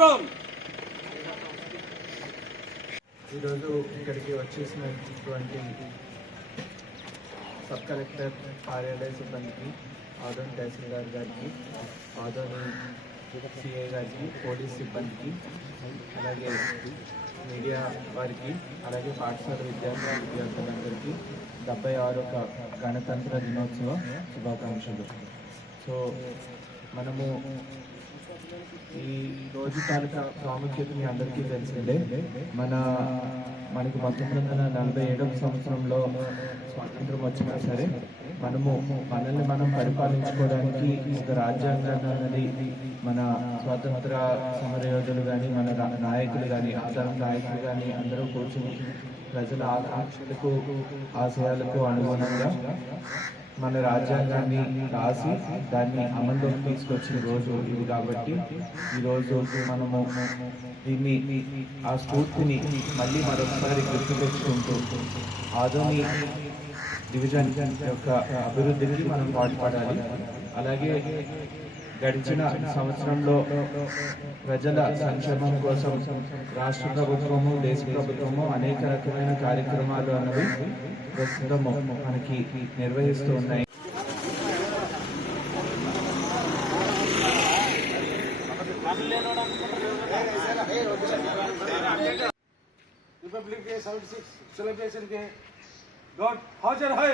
సంవత్సరం. ఈరోజు ఇక్కడికి వచ్చేసినటువంటి సబ్ కలెక్టర్ కార్యాలయ సిబ్బందికి ఆదోని తహసీల్దార్ గారికి ఆదోని సిఐ గారికి పోలీస్ సిబ్బందికి అలాగే మీడియా వారికి అలాగే పాఠశాల విద్యార్థుల విద్యార్థులందరికీ డెబ్బై ఆరొక గణతంత్ర దినోత్సవ శుభాకాంక్షలు. సో మనము ఈ రోజు తాలూకా ప్రాముఖ్యత మీ అందరికీ తెలిసిందే. మన మనకి పంతొమ్మిది వందల నలభై ఏడవ సంవత్సరంలో స్వాతంత్రం వచ్చినా సరే మనము మనల్ని మనం పరిపాలించుకోవడానికి ఒక రాజ్యాంగం అన్నది మన స్వాతంత్ర సమరయోధులు కానీ మన రా- నాయకులు కానీ ఆధారం నాయకులు కానీ అందరూ కూర్చుని ప్రజల ఆకాంక్షలకు ఆశయాలకు అనుగుణంగా మన రాజ్యాంగాన్ని రాసి దాన్ని అమల్లోకి తీసుకొచ్చిన రోజు ఇది కాబట్టి ఈ రోజు మనము దీన్ని ఆ స్ఫూర్తిని మళ్ళీ మరొకసారి గుర్తుపెట్టుకుంటూ ఆధుని డివిజన్ యొక్క అభివృద్ధికి మనం పాటుపడాలి. అలాగే గడిచిన సంవత్సరంలో ప్రజల సంక్షేమం కోసం రాష్ట్ర ప్రభుత్వము దేశ ప్రభుత్వము అనేక రకమైన కార్యక్రమాలు అన్నవి ప్రస్తుతము మనకి నిర్వహిస్తూ ఉన్నాయి republic day seventy six celebration के गॉड हाजिर है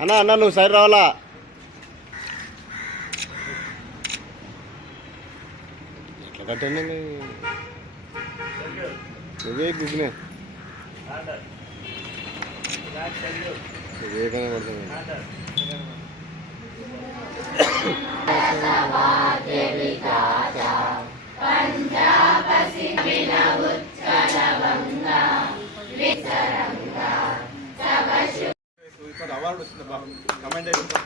అన్న అన్న నువ్వు సరి రావాలా? ఎట్లా కట్టండి నువ్వే గుగ్గినే నువ్వే కనబడుతుంది ఇక్కడ అవార్డు వచ్చింది అయిపోయింది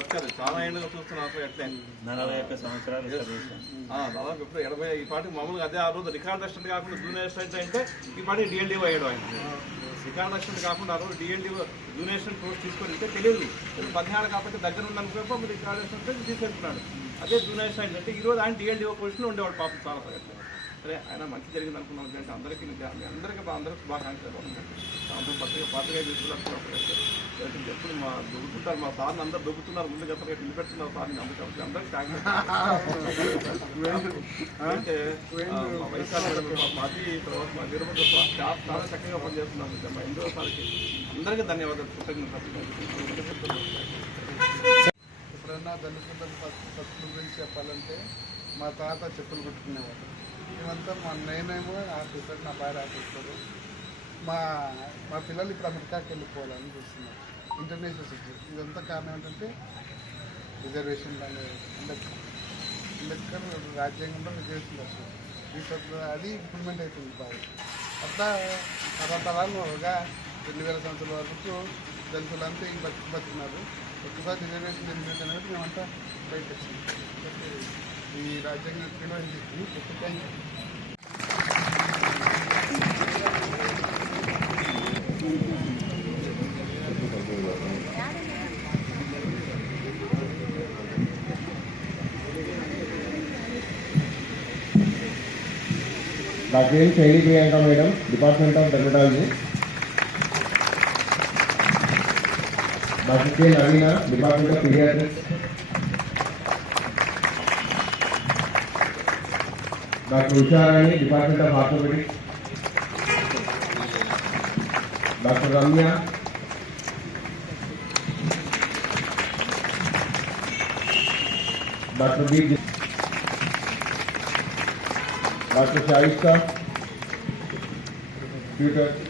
వర్కర్ చాలా ఏళ్ళుగా చూస్తున్నారు ఎట్లే. నలభై ఒక్క సంవత్సరాలు దాదాపు ఇప్పుడు ఎనభై ఈ పాటికి మామూలుగా అదే ఆ రోజు రికార్డ్ అసిస్టెంట్ కాకుండా జూనియర్ అసిస్టెంట్ అంటే ఈ పాటికి డిఎల్డీ అయ్యాడు ఆయన. రికార్డ్ అసిస్టెంట్ కాకుండా ఆ రోజు డిఎల్డీ జూనియర్ అసిస్టెంట్ కోర్స్ తీసుకొని వెళ్తే తెలియదు. పదిహేను కాబట్టి దగ్గర ఉందనుకో రికార్డ్ అసిస్టెంట్ తీసుకెళ్తున్నాడు. అదే జూనియర్ అసిస్టెంట్ అంటే ఈ రోజు ఆయన డిఎల్డీ పొజిషన్లో ఉండేవాడు పాపం చాలా ప్రయత్నం. సరే ఆయన మంచి జరిగింది అనుకున్నాం అంటే అందరికీ మీ అందరికీ మా అందరికీ శుభాకాంక్షలు. దాంతో పత్రిక పాత్రిక తీసుకున్నప్పుడు ఎప్పుడు మా దుబ్బుతుంటారు మా సార్ని అందరు దుబ్బుతున్నారు ముందు గత రేపు నిలబెడుతున్నారు సార్ని అందుకే అందరికీ థ్యాంక్స్ అంటే మా వైశాఖ మాది తర్వాత మా వీరభద్ర స్టాఫ్ చాలా చక్కగా పనిచేస్తున్నారు. మా సార్కి అందరికీ ధన్యవాదాలు. కృతజ్ఞతలు. ఎప్పుడన్నా దళితులకు బతు- గురించి చెప్పాలంటే మా తాత చెప్పులు కుట్టుకునేవాడు. మేమంతా మా నేనేమో ఆఫీసర్ నా భార్య ఆఫీసర్ మా మా పిల్లలు ఇప్పుడు అమెరికాకి వెళ్ళిపోవాలని చూస్తున్నారు. International city. ఇదంతా కారణం ఏంటంటే రిజర్వేషన్ అనేది అంబేద్కర్. రాజ్యాంగంలో రిజర్వేషన్ రాశారు. అది ఇంప్లిమెంట్ అవుతుంది బాగా. అట్లా తరతరాలుగా రెండు వేల సంవత్సరాల వరకు దళితులంతా ఇంక బతికి బతుకున్నారు. ఒక్కసారి రిజర్వేషన్ ఇంప్లిమెంట్ అనేది మేమంతా బయట వచ్చింది కాబట్టి ఈ రాజ్యాంగం విలువ thank you doctor N Shaili Priyanka madam department of dermatology बाकी Naveen department of paediatric doctor Usha Rani department of orthopaedics doctor Ramya. Doctor Deep doctor Shaista tutor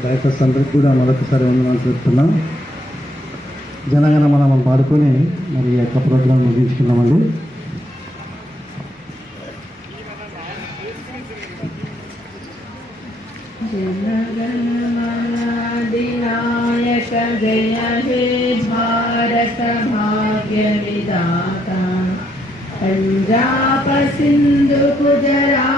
directors అందరికి కూడా మరొకసారి వందనాలు చెప్తున్నాం జనగణ మనం పాడుకొని మరి యొక్క ప్రోగ్రాం ముగించుకున్నామండి జనగణ దినాయక జయ హే. भाग्य विदाता पञ्जाब सिन्धु गुजरात